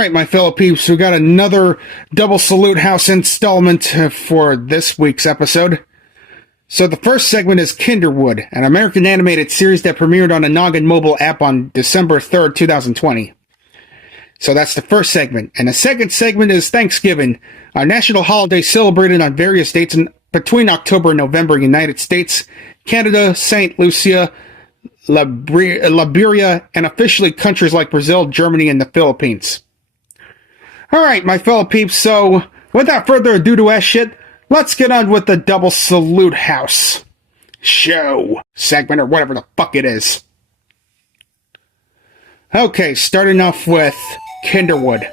Alright, my fellow peeps, we got another Double Salute House installment for this week's episode. So the first segment is Kinderwood, an American animated series that premiered on the Noggin mobile app on December 3rd, 2020. So that's the first segment. And the second segment is Thanksgiving, a national holiday celebrated on various dates between October and November in the United States, Canada, St. Lucia, Liberia, and officially countries like Brazil, Germany, and the Philippines. Alright, my fellow peeps, so without further ado to ass shit, let's get on with the Double Salute House show, segment, or whatever the fuck it is. Okay, starting off with Kinderwood.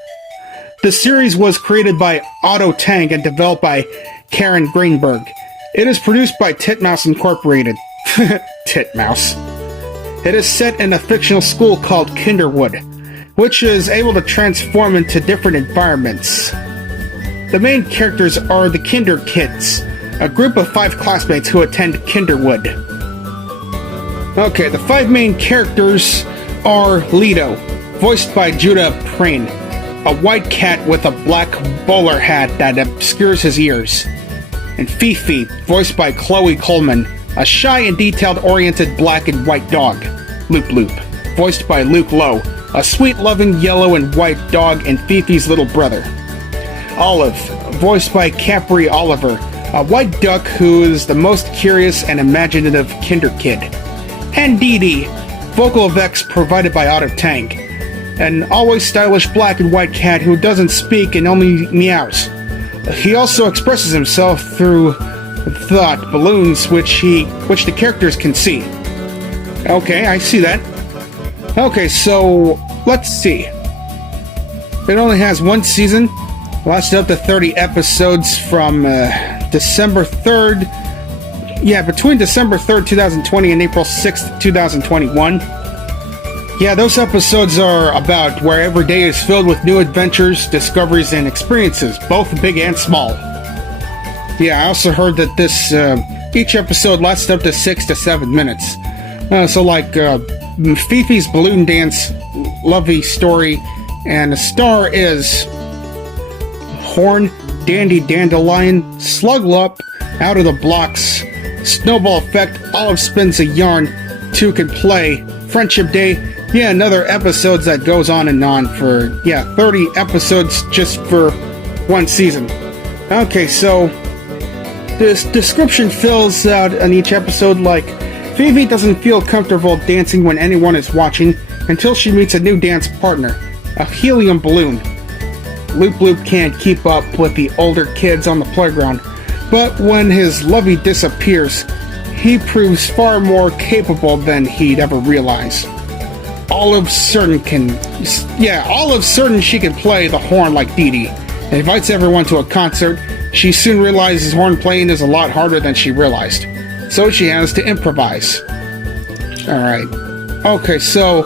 The series was created by Otto Tang and developed by Karen Greenberg. It is produced by Titmouse Incorporated. Titmouse. It is set in a fictional school called Kinderwood, which is able to transform into different environments. The main characters are the Kinderkids, a group of 5 classmates who attend Kinderwood. Okay, the 5 main characters are Lido, voiced by Judah Prane, a white cat with a black bowler hat that obscures his ears, and Fifi, voiced by Chloe Coleman, a shy and detailed-oriented black and white dog. Loop Loop, voiced by Luke Lowe, a sweet-loving yellow and white dog and Fifi's little brother. Olive, voiced by Capri Oliver, a white duck who is the most curious and imaginative Kinderkid. And Dee Dee, vocal effects provided by Otto Tang, an always stylish black and white cat who doesn't speak and only meows. He also expresses himself through thought balloons, which the characters can see. Okay, I see that. Okay, so let's see. It only has 1 season, lasted up to 30 episodes from December 3rd. Yeah, between December 3rd, 2020 and April 6th, 2021. Yeah, those episodes are about where every day is filled with new adventures, discoveries, and experiences, both big and small. Yeah, I also heard that this each episode lasts up to 6 to 7 minutes. So like Fifi's Balloon Dance, Lovey Story, and the star is Horn, Dandy Dandelion, Sluglup, Out of the Blocks, Snowball Effect, Olive Spins a Yarn, 2 Can Play, Friendship Day, yeah, another episodes that goes on and on for, 30 episodes just for 1 season. Okay, so this description fills out on each episode like, Fifi doesn't feel comfortable dancing when anyone is watching until she meets a new dance partner, a helium balloon. Loop Loop can't keep up with the older kids on the playground, but when his lovey disappears, he proves far more capable than he'd ever realize. Olive's certain she can play the horn like Dee Dee, and invites everyone to a concert. She soon realizes horn playing is a lot harder than she realized, so she has to improvise. Alright. Okay, so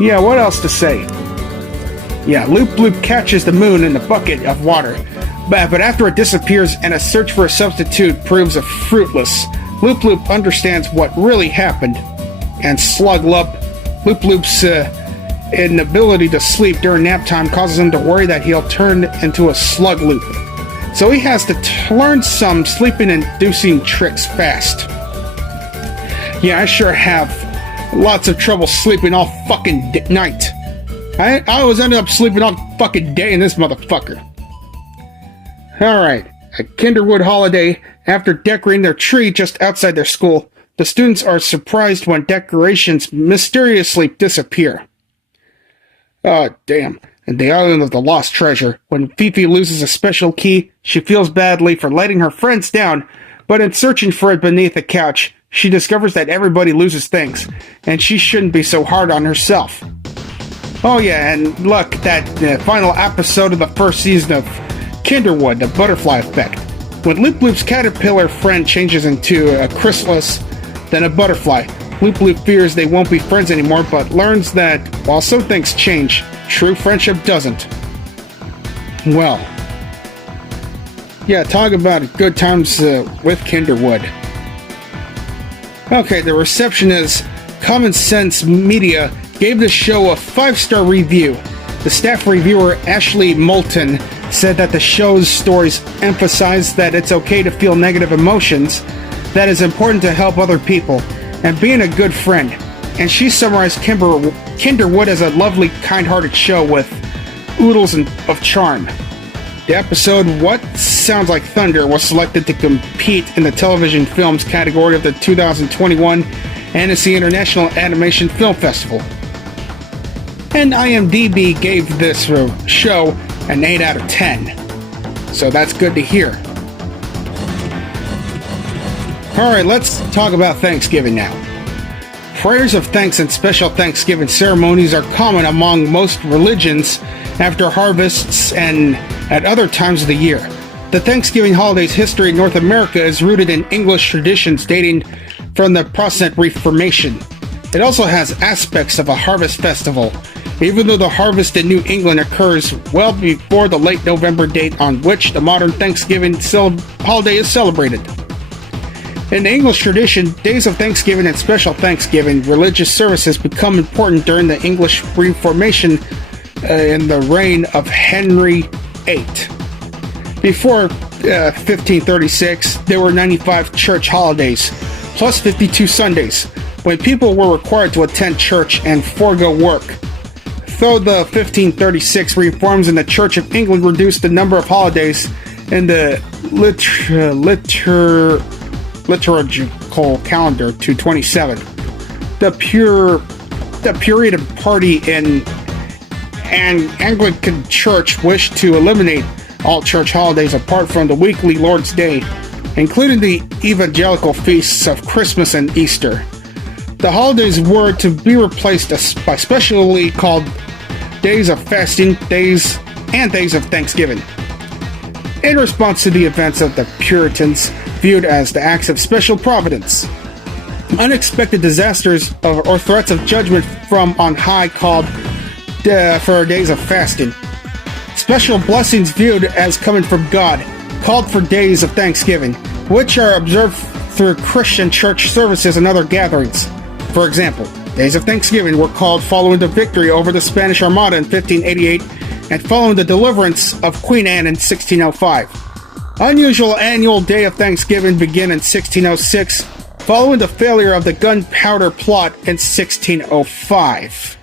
yeah, what else to say? Yeah, Loop Loop catches the moon in a bucket of water, but after it disappears and a search for a substitute proves fruitless, Loop Loop understands what really happened, and Sluglup, Loop Loop's inability to sleep during nap time causes him to worry that he'll turn into a slug loop. So he has to learn some sleeping-inducing tricks fast. Yeah, I sure have lots of trouble sleeping all fucking night. I always ended up sleeping all fucking day in this motherfucker. Alright, at Kinderwood holiday, after decorating their tree just outside their school, the students are surprised when decorations mysteriously disappear. Oh, damn. And the island of the lost treasure. When Fifi loses a special key, she feels badly for letting her friends down, but in searching for it beneath a couch, she discovers that everybody loses things, and she shouldn't be so hard on herself. Oh yeah, and look, that final episode of the first season of Kinderwood, the butterfly effect. When Loop Loop's caterpillar friend changes into a chrysalis, then a butterfly, Loop Loop fears they won't be friends anymore, but learns that while some things change, true friendship doesn't. Well, yeah, talk about good times with Kinderwood. Okay, the reception is Common Sense Media gave the show a 5-star review. The staff reviewer Ashley Moulton said that the show's stories emphasize that it's okay to feel negative emotions, that it's important to help other people, and being a good friend. And she summarized Kinderwood as a lovely, kind-hearted show with oodles of charm. The episode What Sounds Like Thunder was selected to compete in the television films category of the 2021 Annecy International Animation Film Festival. And IMDb gave this show an 8 out of 10. So that's good to hear. Alright, let's talk about Thanksgiving now. Prayers of thanks and special Thanksgiving ceremonies are common among most religions after harvests and at other times of the year. The Thanksgiving holiday's history in North America is rooted in English traditions dating from the Protestant Reformation. It also has aspects of a harvest festival, even though the harvest in New England occurs well before the late November date on which the modern Thanksgiving holiday is celebrated. In the English tradition, days of Thanksgiving and special Thanksgiving religious services become important during the English Reformation in the reign of Henry VIII. Before 1536, there were 95 church holidays, plus 52 Sundays, when people were required to attend church and forego work. Though the 1536 reforms in the Church of England reduced the number of holidays in the liturgical calendar to 27. The Puritan party in an Anglican church wished to eliminate all church holidays apart from the weekly Lord's Day, including the evangelical feasts of Christmas and Easter. The holidays were to be replaced by specially called days of fasting, days of Thanksgiving. In response to the events of the Puritans viewed as the acts of special providence, unexpected disasters or threats of judgment from on high called for days of fasting. Special blessings viewed as coming from God called for days of Thanksgiving, which are observed through Christian church services and other gatherings. For example, days of Thanksgiving were called following the victory over the Spanish Armada in 1588 and following the deliverance of Queen Anne in 1605. Unusual annual Day of Thanksgiving began in 1606, following the failure of the Gunpowder Plot in 1605,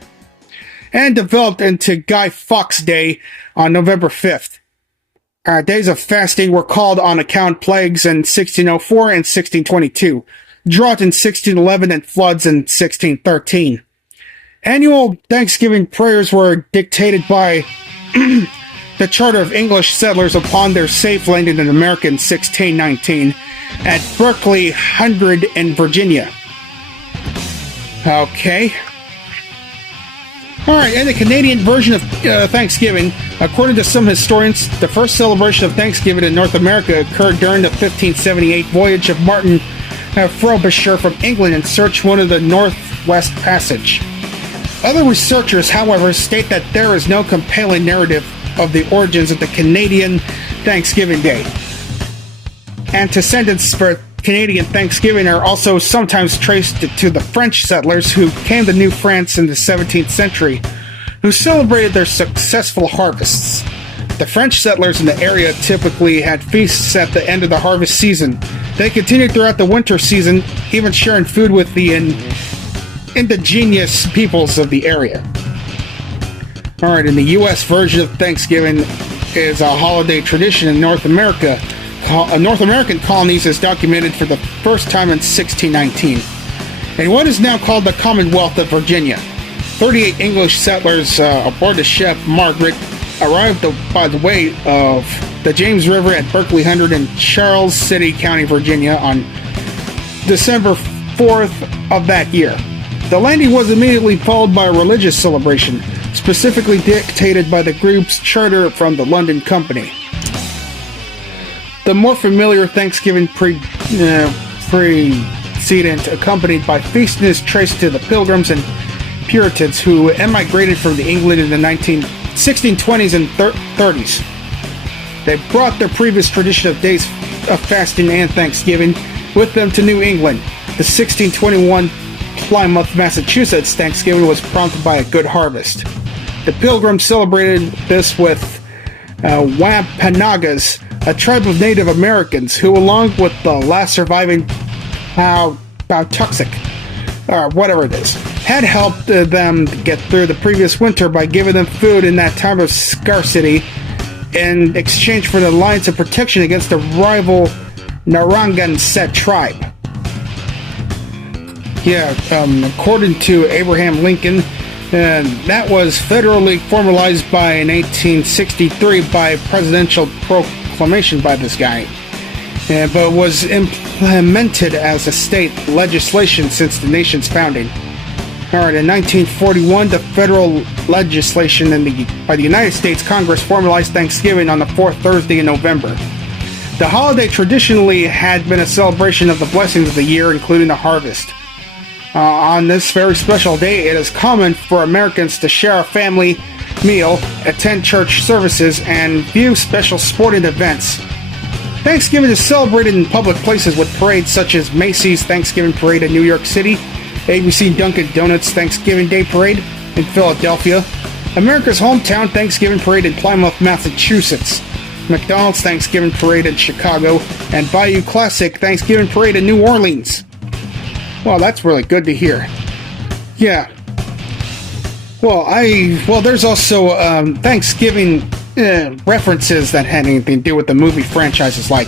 and developed into Guy Fawkes Day on November 5th. Days of fasting were called on account plagues in 1604 and 1622, drought in 1611, and floods in 1613. Annual Thanksgiving prayers were dictated by the Charter of English Settlers upon their safe landing in America in 1619 at Berkeley Hundred in Virginia. Okay. Alright, and the Canadian version of Thanksgiving, according to some historians, the first celebration of Thanksgiving in North America occurred during the 1578 voyage of Martin Frobisher from England in search of the Northwest Passage. Other researchers, however, state that there is no compelling narrative of the origins of the Canadian Thanksgiving Day. Antecedents for Canadian Thanksgiving are also sometimes traced to the French settlers who came to New France in the 17th century, who celebrated their successful harvests. The French settlers in the area typically had feasts at the end of the harvest season. They continued throughout the winter season, even sharing food with the indigenous peoples of the area. Alright, and the U.S. version of Thanksgiving is a holiday tradition in North America. North American colonies is documented for the first time in 1619. In what is now called the Commonwealth of Virginia, 38 English settlers aboard the ship Margaret arrived by the way of the James River at Berkeley Hundred in Charles City, County, Virginia on December 4th of that year. The landing was immediately followed by a religious celebration, specifically dictated by the group's charter from the London Company. The more familiar Thanksgiving precedent, accompanied by feasting, is traced to the Pilgrims and Puritans who emigrated from England in the 1620s and 30s. They brought their previous tradition of days of fasting and Thanksgiving with them to New England. The 1621 Plymouth, Massachusetts Thanksgiving was prompted by a good harvest. The Pilgrims celebrated this with Wampanoags, a tribe of Native Americans who, along with the last surviving Pawtuxet, or whatever it is, had helped them get through the previous winter by giving them food in that time of scarcity in exchange for the alliance of protection against the rival Narragansett tribe. Yeah, according to Abraham Lincoln, that was federally formalized in 1863 by presidential proclamation by this guy, but was implemented as a state legislation since the nation's founding. Alright, in 1941, the federal legislation by the United States Congress formalized Thanksgiving on the fourth Thursday in November. The holiday traditionally had been a celebration of the blessings of the year, including the harvest. On this very special day, it is common for Americans to share a family meal, attend church services, and view special sporting events. Thanksgiving is celebrated in public places with parades such as Macy's Thanksgiving Parade in New York City, ABC Dunkin' Donuts Thanksgiving Day Parade in Philadelphia, America's Hometown Thanksgiving Parade in Plymouth, Massachusetts, McDonald's Thanksgiving Parade in Chicago, and Bayou Classic Thanksgiving Parade in New Orleans. Well, that's really good to hear. Yeah. Well, there's also Thanksgiving references that had anything to do with the movie franchises like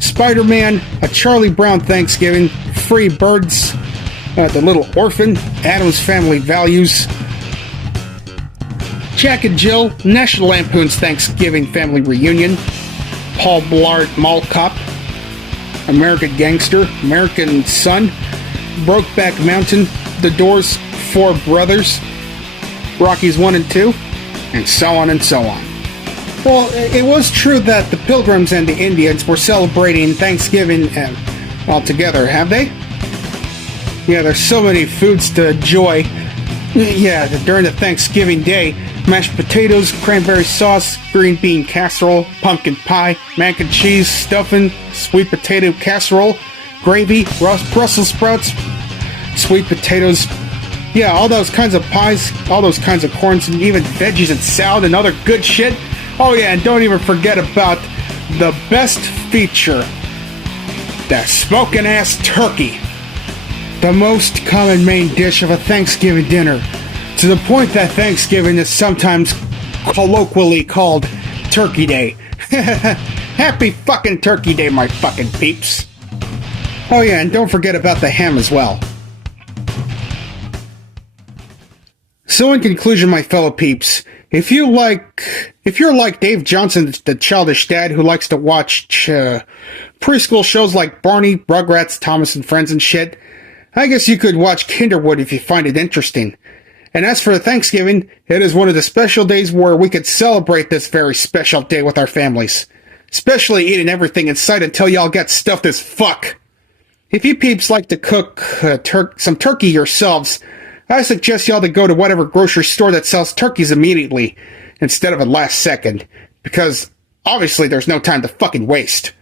Spider-Man, A Charlie Brown Thanksgiving, Free Birds, The Little Orphan, Addams Family Values, Jack and Jill, National Lampoon's Thanksgiving Family Reunion, Paul Blart Mall Cop, American Gangster, American Son, Brokeback Mountain, The Doors' Four Brothers, Rockies 1 and 2, and so on and so on. Well, it was true that the Pilgrims and the Indians were celebrating Thanksgiving all together, have they? Yeah, there's so many foods to enjoy. Yeah, during the Thanksgiving day, mashed potatoes, cranberry sauce, green bean casserole, pumpkin pie, mac and cheese, stuffing, sweet potato casserole, gravy, Brussels sprouts, sweet potatoes, yeah, all those kinds of pies, all those kinds of corns, and even veggies and salad and other good shit. Oh yeah, and don't even forget about the best feature, the smoking ass turkey. The most common main dish of a Thanksgiving dinner, to the point that Thanksgiving is sometimes colloquially called Turkey Day. Happy fucking Turkey Day, my fucking peeps. Oh yeah, and don't forget about the ham as well. So in conclusion, my fellow peeps, if you're like Dave Johnson, the childish dad who likes to watch preschool shows like Barney, Rugrats, Thomas and Friends and shit, I guess you could watch Kinderwood if you find it interesting. And as for Thanksgiving, it is one of the special days where we could celebrate this very special day with our families. Especially eating everything in sight until y'all get stuffed as fuck. If you peeps like to cook some turkey yourselves, I suggest y'all to go to whatever grocery store that sells turkeys immediately, instead of at last second. Because, obviously, there's no time to fucking waste.